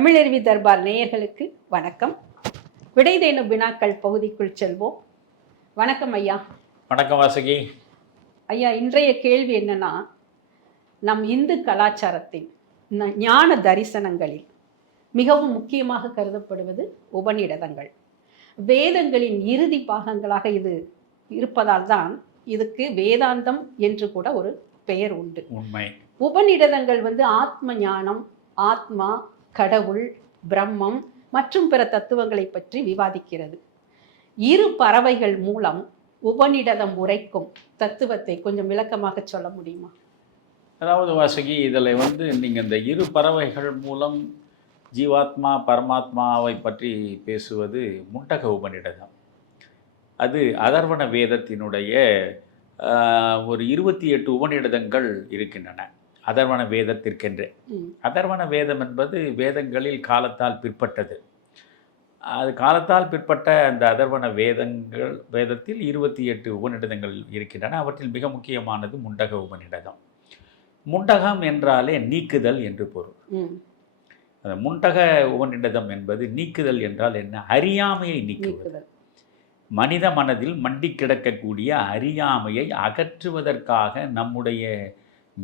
தமிழருவி தர்பார் நேயர்களுக்கு வணக்கம். விடைதேனு வினாக்கள் பகுதிக்குள் செல்வோம். வணக்கம் ஐயா. வணக்கம் வாசகி. ஐயா இன்றைய கேள்வி என்னன்னா நம் இந்து கலாச்சாரத்தின் ஞான தரிசனங்களில் மிகவும் முக்கியமாக கருதப்படுவது உபநிடதங்கள். வேதங்களின் இறுதி பாகங்களாக இது இருப்பதால் தான் இதுக்கு வேதாந்தம் என்று கூட ஒரு பெயர் உண்டு. உண்மை. உபநிடதங்கள் வந்து ஆத்ம ஞானம் ஆத்மா கடவுள் பிரம்மம் மற்றும் பிற தத்துவங்களை பற்றி விவாதிக்கிறது. இரு பறவைகள் மூலம் உபநிடதம் உரைக்கும் தத்துவத்தை கொஞ்சம் விளக்கமாக சொல்ல முடியுமா? அதாவது வாசகி இதில் வந்து நீங்கள் இந்த இரு பறவைகள் மூலம் ஜீவாத்மா பரமாத்மாவை பற்றி பேசுவது முண்டக உபநிடதம். அது அதர்வண வேதத்தினுடைய ஒரு இருபத்தி எட்டு உபநிடதங்கள் இருக்கின்றன. அதர்வண வேதத்திற்கென்று. ம், அதர்வண வேதம் என்பது வேதங்களில் காலத்தால் பிற்பட்டது. அது காலத்தால் பிற்பட்ட அந்த அதர்வண வேதங்கள் வேதத்தில் இருபத்தி எட்டு உபநிடதங்கள் இருக்கின்றன. அவற்றில் மிக முக்கியமானது முண்டக உபநிடதம். முண்டகம் என்றாலே நீக்குதல் என்று பொருள். அந்த முண்டக உபநிடதம் என்பது நீக்குதல் என்றால் என்ன? அறியாமையை நீக்குவது. மனித மனதில் மண்டி கிடக்கக்கூடிய அறியாமையை அகற்றுவதற்காக நம்முடைய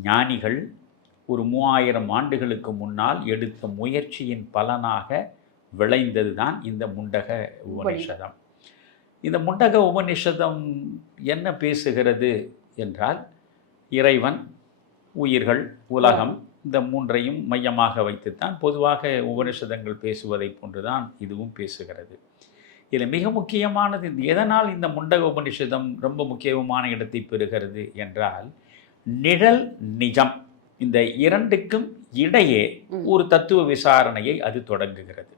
ஞானிகள் ஒரு மூவாயிரம் ஆண்டுகளுக்கு முன்னால் எடுத்த முயற்சியின் பலனாக விளைந்தது தான் இந்த முண்டக உபனிஷதம் இந்த முண்டக உபனிஷதம் என்ன பேசுகிறது என்றால் இறைவன் உயிர்கள் உலகம் இந்த மூன்றையும் மையமாக வைத்துத்தான் பொதுவாக உபனிஷதங்கள் பேசுவதைப் போன்றுதான் இதுவும் பேசுகிறது. இதில் மிக முக்கியமானது இந்த எதனால் இந்த முண்டக உபனிஷதம் ரொம்ப முக்கியமான இடத்தை பெறுகிறது என்றால் நிழல் நிஜம். இந்த இரண்டுக்கும் இடையே. ஒரு தத்துவ விசாரணையை அது தொடங்குகிறது.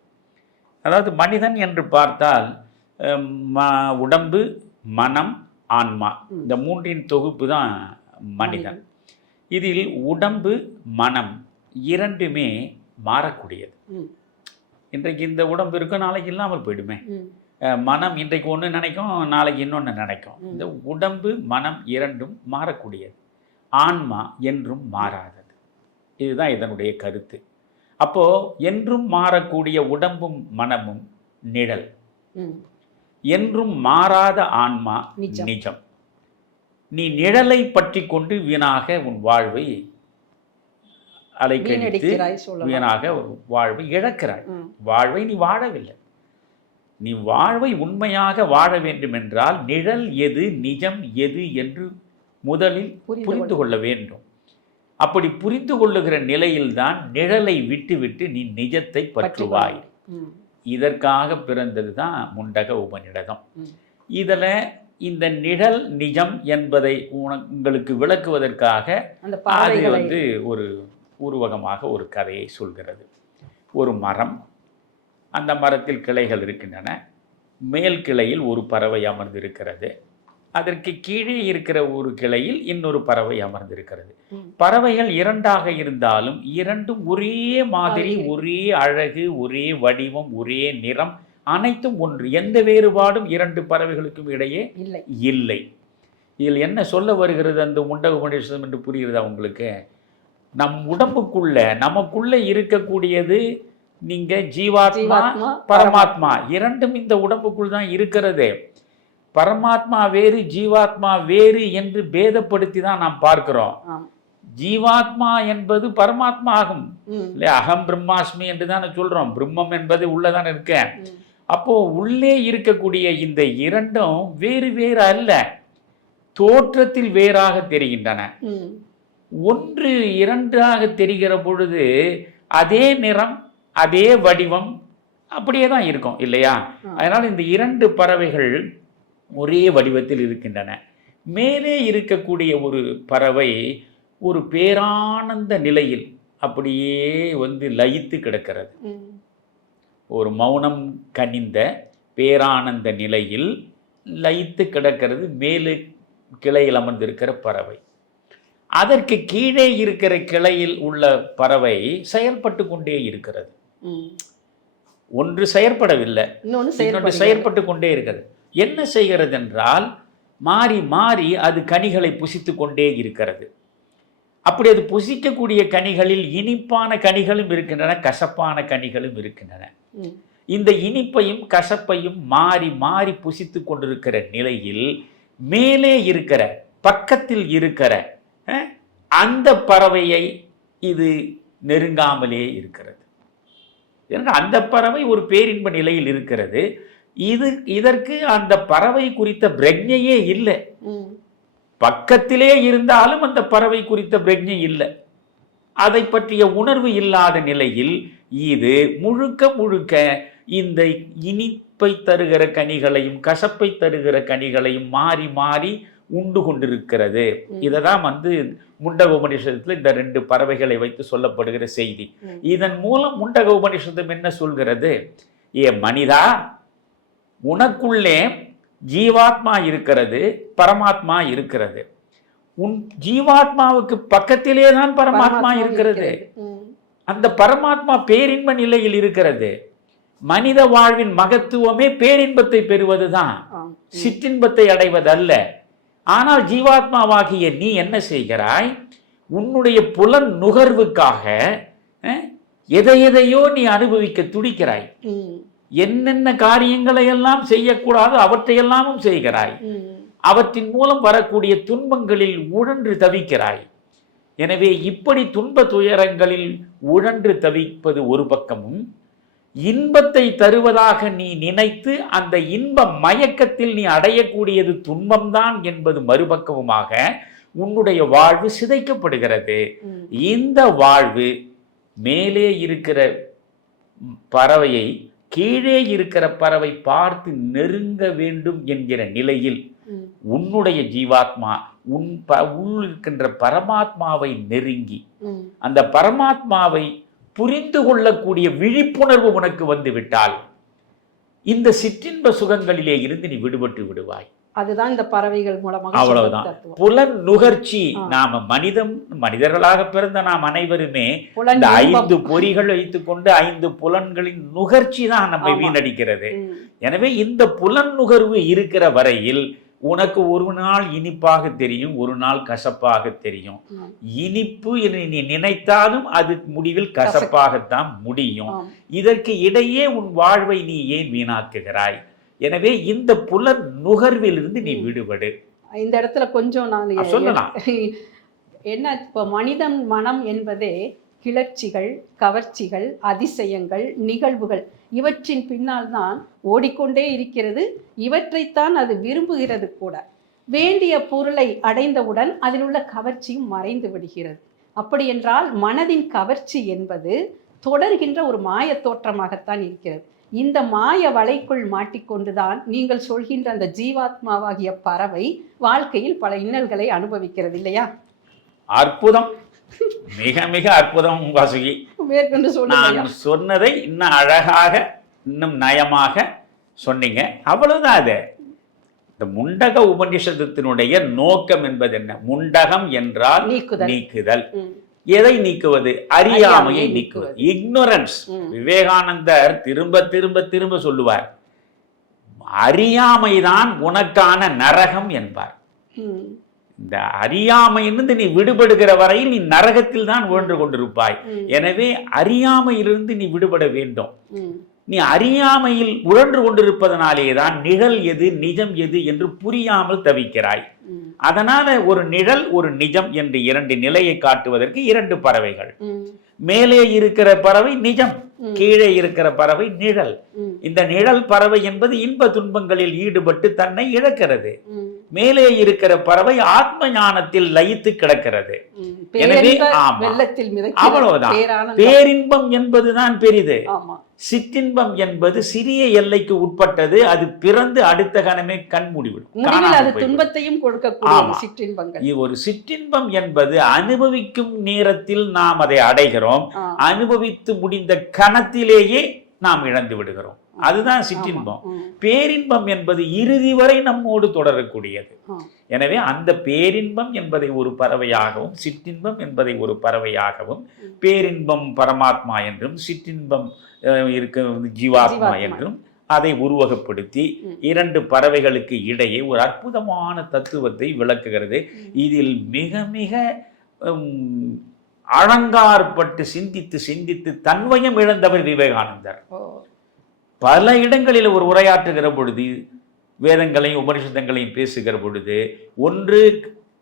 அதாவது மனிதன் என்று பார்த்தால் உடம்பு மனம் ஆன்மா. இந்த மூன்றின் தொகுப்பு தான் மனிதன். இதில் உடம்பு மனம் இரண்டுமே மாறக்கூடியது. இன்றைக்கு இந்த உடம்பு இருக்கும் நாளைக்கு இல்லாமல் போயிடுமே. மனம் இன்றைக்கு ஒன்று நினைக்கும் நாளைக்கு இன்னொன்று நினைக்கும். இந்த உடம்பு மனம் இரண்டும் மாறக்கூடியது. ஆன்மா என்றும் மாறாதது. இதுதான் இதனுடைய கருத்து. அப்போ என்றும் மாறக்கூடிய உடம்பும் மனமும் நிழல். என்றும் மாறாத ஆன்மா நிஜம். நீ நிழலை பற்றி கொண்டு வீணாக உன் வாழ்வை அலைக்கழித்து வீணாக வாழ்வை இழக்கிறாய். வாழ்வை நீ வாழவில்லை. நீ வாழ்வை உண்மையாக வாழ வேண்டும் என்றால் நிழல் எது நிஜம் எது என்று முதலில் புரிந்து கொள்ள வேண்டும். அப்படி புரிந்து கொள்ளுகிற நிலையில்தான் நிழலை விட்டுவிட்டு நீ நிஜத்தை பற்றுவாய். இதற்காக பிறந்தது தான் முண்டக உபநிடதம். இதில் இந்த நிழல் நிஜம் என்பதை உங்களுக்கு விளக்குவதற்காக அது வந்து ஒரு உருவகமாக ஒரு கதையை சொல்கிறது. ஒரு மரம். அந்த மரத்தில் கிளைகள் இருக்கின்றன. மேல் கிளையில் ஒரு பறவை அமர்ந்திருக்கிறது. அதற்கு கீழே இருக்கிற ஒரு கிளையில் இன்னொரு பறவை அமர்ந்திருக்கிறது. பறவைகள் இரண்டாக இருந்தாலும் இரண்டும் ஒரே மாதிரி. ஒரே அழகு ஒரே வடிவம் ஒரே நிறம் அனைத்தும் ஒன்று. எந்த வேறுபாடும் இரண்டு பறவைகளுக்கும் இடையே இல்லை. இல்லை. இதில் என்ன சொல்ல வருகிறது அந்த முண்டக உபநிஷதம் என்று புரிகிறதா உங்களுக்கு? நம் உடம்புக்குள்ள நமக்குள்ள இருக்கக்கூடியது நீங்க ஜீவாத்மா ஜீவாத்மா, பரமாத்மா. இரண்டும் இந்த உடம்புக்குள் தான் இருக்கிறது. பரமாத்மா வேறு ஜீவாத்மா வேறு என்று பேதப்படுத்தி தான் நாம் பார்க்கிறோம். ஜீவாத்மா என்பது பரமாத்மா ஆகும். இல்லையா? அகம் பிரம்மாஸ்மி என்று தானே சொல்றோம். பிரம்மம் என்பது உள்ளதான் இருக்கேன் அப்போ உள்ளே இருக்கக்கூடிய இந்த இரண்டும் வேறு வேறு அல்ல. தோற்றத்தில் வேறாக தெரிகின்றன. ஒன்று இரண்டாக தெரிகிற பொழுது அதே நிறம் அதே வடிவம் அப்படியே தான் இருக்கும். இல்லையா. அதனால் இந்த இரண்டு பறவைகள் ஒரே வடிவத்தில் இருக்கின்றன. மேலே இருக்கக்கூடிய ஒரு பறவை ஒரு பேரானந்த நிலையில் அப்படியே வந்து லயித்து கிடக்கிறது. ஒரு மௌனம் கனிந்த பேரானந்த நிலையில் லயித்து கிடக்கிறது. மேலே கிளையில் அமர்ந்திருக்கிற பறவை. அதற்கு கீழே இருக்கிற கிளையில் உள்ள பறவை செயல்பட்டு கொண்டே இருக்கிறது. ஒன்று செயற்படவில்லை. இன்னொன்று. செயற்பட்டு கொண்டே இருக்கிறது. என்ன செய்கிறது என்றால் மாறி மாறி அது கனிகளை புசித்து கொண்டே இருக்கிறது. அப்படி அது புசிக்கக்கூடிய கனிகளில் இனிப்பான கனிகளும் இருக்கின்றன கசப்பான கனிகளும் இருக்கின்றன. இந்த இனிப்பையும் கசப்பையும் மாறி மாறி புசித்து கொண்டிருக்கிற நிலையில் மேலே இருக்கிற பக்கத்தில் இருக்கிற அந்த பறவையை இது நெருங்காமலே இருக்கிறது. ஏன்னா அந்த பறவை ஒரு பேரின்ப நிலையில் இருக்கிறது. இது இதற்கு அந்த பறவை குறித்த பிரஜையே இல்லை. பக்கத்திலே இருந்தாலும் அந்த பறவை குறித்த பிரஜை இல்லை அதை பற்றிய உணர்வு இல்லாத நிலையில் இது முழுக்க முழுக்க இந்த இனிப்பை தருகிற கனிகளையும் கசப்பை தருகிற கனிகளையும் மாறி மாறி உண்டு கொண்டிருக்கிறது. இதை தான் வந்து முண்டக உபநிஷத்துல இந்த ரெண்டு பறவைகளை வைத்து சொல்லப்படுகிற செய்தி. இதன் மூலம் முண்டக உபநிஷதம் என்ன சொல்கிறது ஏ மனிதா உனக்குள்ளே ஜீவாத்மா இருக்கிறது பரமாத்மா இருக்கிறது. உன் ஜீவாத்மாவுக்கு பக்கத்திலே தான் பரமாத்மா இருக்கிறது. அந்த பரமாத்மா பேரின்ப நிலையில் இருக்கிறது. மனித வாழ்வின் மகத்துவமே பேரின்பத்தை பெறுவதுதான். சிற்றின்பத்தை அடைவதல்ல. ஆனால் ஜீவாத்மாவாகிய நீ என்ன செய்கிறாய்? உன்னுடைய புலன் நுகர்வுக்காக அஹ், எதை எதையோ நீ அனுபவிக்க துடிக்கிறாய். என்னென்ன காரியங்களை எல்லாம் செய்யக்கூடாது அவற்றையெல்லாமும் செய்கிறாய். அவற்றின் மூலம் வரக்கூடிய துன்பங்களில் உழன்று தவிக்கிறாய் எனவே இப்படி துன்ப துயரங்களில் உழன்று தவிப்பது ஒரு பக்கமும் இன்பத்தை தருவதாக நீ நினைத்து அந்த இன்ப மயக்கத்தில் நீ அடையக்கூடியது துன்பம்தான் என்பது மறுபக்கமுமாக உன்னுடைய வாழ்வு சிதைக்கப்படுகிறது. இந்த வாழ்வு மேலே இருக்கிற பறவையை கீழே இருக்கிற பறவை பார்த்து நெருங்க வேண்டும் என்கிற நிலையில். உன்னுடைய ஜீவாத்மா உன் ப உள் இருக்கின்ற பரமாத்மாவை நெருங்கி. அந்த பரமாத்மாவை புரிந்து கொள்ளக்கூடிய விழிப்புணர்வு உனக்கு வந்து விட்டால் இந்த சிற்றின்ப சுகங்களிலே இருந்து நீ விடுபட்டு விடுவாய் அதுதான் இந்த பறவைகள் மூலமாக அவ்வளவுதான். புலன் நுகர்ச்சி. நாம மனிதம் மனிதர்களாக பிறந்த நாம் அனைவருமே இந்த. ஐந்து பொறிகள் வைத்துக்கொண்டு ஐந்து புலன்களின் நுகர்ச்சி தான் நம்மை. வீணடிக்கிறது. எனவே இந்த புலன் நுகர்வு இருக்கிற வரையில் உனக்கு ஒரு நாள் இனிப்பாக தெரியும் ஒரு நாள் கசப்பாக தெரியும். இனிப்பு என்று நீ நினைத்தாலும் அது முடிவில் கசப்பாகத்தான் முடியும். இதற்கு இடையே உன் வாழ்வை நீ ஏன் வீணாக்குகிறாய் எனவே இந்த புலன் நுகர்விலிருந்து நீ. விடுபடு. இந்த இடத்துல கொஞ்சம் நான் சொல்லலாம். என்ன இப்போ மனிதன் மனம் என்பதே கிளர்ச்சிகள் கவர்ச்சிகள் அதிசயங்கள் நிகழ்வுகள். இவற்றின் பின்னால் தான் ஓடிக்கொண்டே இருக்கிறது. இவற்றைத்தான் அது விரும்புகிறது கூட. வேண்டிய பொருளை அடைந்தவுடன் அதில் உள்ள கவர்ச்சியும் மறைந்து விடுகிறது. அப்படி என்றால் மனதின் கவர்ச்சி என்பது தொடர்கின்ற ஒரு மாயத் தோற்றமாகத்தான் இருக்கிறது. இந்த மாய வலைக்குள் மாட்டிக்கொண்டுதான் நீங்கள் சொல்கின்ற அந்த ஜீவாத்மாவாகிய பறவை வாழ்க்கையில் பல இன்னல்களை அனுபவிக்கிறது இல்லையா? அற்புதம். மிக மிக அற்புதம் வாசுகி. மேற்கொண்டு நான் சொன்னதை இன்னும் அழகாக இன்னும் நயமாக சொன்னீங்க. அவ்வளவுதான் அது. இந்த முண்டக உபனிஷதத்தினுடைய நோக்கம் என்பது என்ன? முண்டகம் என்றால் நீக்குதல். நீக்குதல். எதை நீக்குவது? அறியாமையை நீக்குவது. இக்னோரன்ஸ் விவேகானந்தர் திரும்ப திரும்ப திரும்ப சொல்லுவார். அறியாமைதான் உனக்கான நரகம் என்பார். இந்த அறியாமையிலிருந்து நீ விடுபடுகிற வரையில் நீ நரகத்தில் தான் உழன்று கொண்டிருப்பாய். எனவே அறியாமையிலிருந்து நீ விடுபட வேண்டும். நீ அறியாமையில் உழன்று கொண்டிருப்பதனாலே தான் நிழல் எது நிஜம் எது என்று புரியாமல் தவிக்கிறாய். அதனால ஒரு நிழல் ஒரு நிஜம் என்று இரண்டு நிலையை காட்டுவதற்கு இரண்டு பறவைகள். மேலே இருக்கிற பறவை நிஜம் கீழே இருக்கிற பறவை நிழல். இந்த நிழல் பறவை என்பது இன்ப துன்பங்களில் ஈடுபட்டு தன்னை இழக்கிறது. மேலே இருக்கிற பறவை ஆத்ம ஞானத்தில் லயித்து கிடக்கிறது. எனவே, அவ்வளவுதான். பேரின்பம் என்பதுதான் பெரிது. சிற்றின்பம் என்பது சிறிய எல்லைக்கு உட்பட்டது. அது பிறந்து அடுத்த கணமே கண் மூடிவிடும். துன்பத்தையும் ஒரு சிற்றின்பம் என்பது அனுபவிக்கும் நேரத்தில் நாம் அதை அடைகிறோம். அனுபவித்து முடிந்த கணத்திலேயே நாம் இழந்து விடுகிறோம் அதுதான் சிற்றின்பம் பேரின்பம் என்பது இறுதி வரை நம்மோடு தொடரக்கூடியது. எனவே அந்த பேரின்பம் என்பதை ஒரு பறவையாகவும் சிற்றின்பம் என்பதை ஒரு பறவையாகவும். பேரின்பம் பரமாத்மா என்றும் சிற்றின்பம் இருக்க ஜீவாத்மா. என்றும் அதை உருவகப்படுத்தி. இரண்டு பறவைகளுக்கு இடையே ஒரு அற்புதமான தத்துவத்தை விளக்குகிறது. இதில் மிக மிக உம், அலங்கார்பட்டு சிந்தித்து சிந்தித்து தன்வயம் இழந்தவர் விவேகானந்தர் பல இடங்களில் ஒரு உரையாற்றுகிற பொழுது வேதங்களையும் உபனிஷதங்களையும் பேசுகிற பொழுது ஒன்று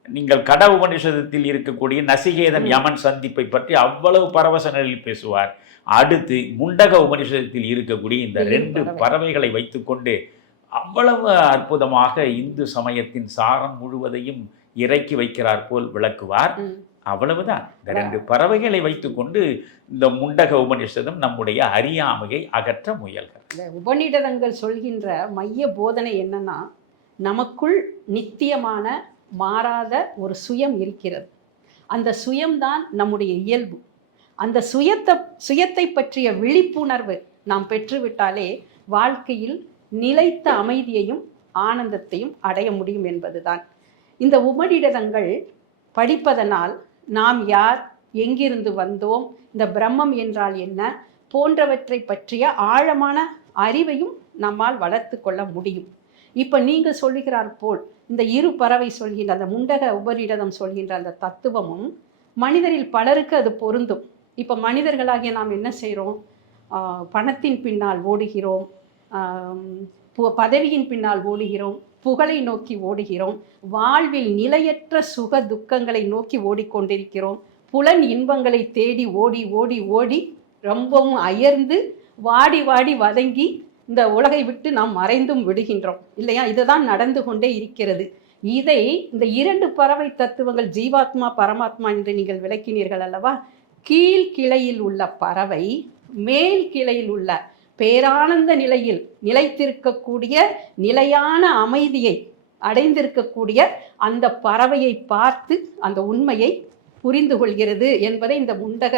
நீங்கள் கட உபனிஷதத்தில் இருக்கக்கூடிய நசிகேதன். யமன் சந்திப்பை பற்றி அவ்வளவு பரவச நிலையில் பேசுவார் அடுத்து முண்டக உபனிஷதத்தில் இருக்கக்கூடிய இந்த ரெண்டு பறவை. பறவைகளை வைத்துக்கொண்டு அவ்வளவு அற்புதமாக இந்து சமயத்தின் சாரம் முழுவதையும் இறக்கி வைக்கிறார் போல் விளக்குவார். அவ்வளவுதான். இந்த ரெண்டு பறவைகளை வைத்துக்கொண்டு இந்த முண்டக உபனிஷதம் நம்முடைய அறியாமையை அகற்ற முயல்கிறது. இந்த உபநிடதங்கள் சொல்கின்ற மைய போதனை என்னன்னா நமக்குள் நித்தியமான மாறாத ஒரு சுயம் இருக்கிறது. அந்த சுயம்தான் நம்முடைய இயல்பு. அந்த சுயத்தை சுயத்தை பற்றிய விழிப்புணர்வு நாம் பெற்றுவிட்டாலே வாழ்க்கையில் நிலைத்த அமைதியையும் ஆனந்தத்தையும் அடைய முடியும் என்பதுதான். இந்த உபநிடதங்கள் படிப்பதனால் நாம் யார்? எங்கிருந்து வந்தோம்? இந்த பிரம்மம் என்றால் என்ன? போன்றவற்றை பற்றிய ஆழமான அறிவையும் நம்மால் வளர்த்து கொள்ள முடியும். இப்போ நீங்கள் சொல்லுகிறார் போல் இந்த இரு பறவை சொல்கின்ற அந்த முண்டக உபரிடதம் சொல்கின்ற அந்த தத்துவமும் மனிதரில் பலருக்கு அது பொருந்தும். இப்போ மனிதர்களாகிய நாம் என்ன செய்கிறோம் பணத்தின் பின்னால் ஓடுகிறோம். பதவியின் பின்னால் ஓடுகிறோம். புகழை நோக்கி ஓடுகிறோம். வாழ்வில் நிலையற்ற சுக துக்கங்களை நோக்கி ஓடிக்கொண்டிருக்கிறோம். புலன் இன்பங்களை தேடி ஓடி ஓடி ஓடி ரொம்பவும் அயர்ந்து வாடி வாடி வதங்கி இந்த உலகை விட்டு நாம் மறைந்தும் விடுகின்றோம். இல்லையா? இதுதான் நடந்து கொண்டே இருக்கிறது. இதை இந்த இரண்டு பறவை தத்துவங்கள் ஜீவாத்மா பரமாத்மா என்று நீங்கள் விளக்கினீர்கள் அல்லவா? கீழ் கிளையில் உள்ள பறவை மேல் கிளையில் உள்ள பேரானந்த நிலையில் நிலைத்திருக்கக்கூடிய நிலையான அமைதியை அடைந்திருக்கக்கூடிய அந்த பறவையை பார்த்து அந்த உண்மையை புரிந்து கொள்கிறது என்பதை இந்த முண்டக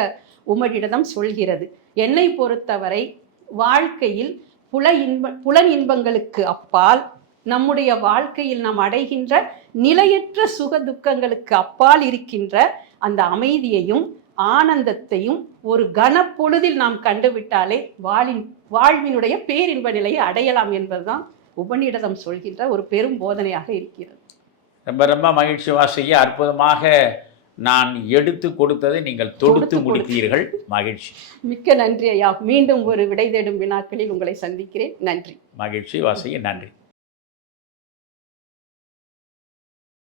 உமரிடம் சொல்கிறது. என்னை பொறுத்தவரை வாழ்க்கையில் புல இன்ப புலன் இன்பங்களுக்கு அப்பால் நம்முடைய வாழ்க்கையில் நாம் அடைகின்ற நிலையற்ற சுக துக்கங்களுக்கு அப்பால் இருக்கின்ற அந்த அமைதியையும் ஆனந்தத்தையும் ஒரு கனப்பொழுதில் நாம் கண்டுவிட்டாலே வாழின் வாழ்வினுடைய பேரின்ப நிலையை அடையலாம் என்பதுதான் உபநிடதம் சொல்கின்ற ஒரு பெரும் போதனையாக இருக்கிறது. ரொம்ப ரொம்ப மகிழ்ச்சி வாசிக்க அற்புதமாக நான் எடுத்து கொடுத்ததை நீங்கள் தொடுத்து முடித்தீர்கள். மகிழ்ச்சி. மிக்க நன்றி ஐயா. மீண்டும் ஒரு விடை தேடும் வினாக்களில் உங்களை சந்திக்கிறேன். நன்றி. மகிழ்ச்சி வாசிக்க நன்றி.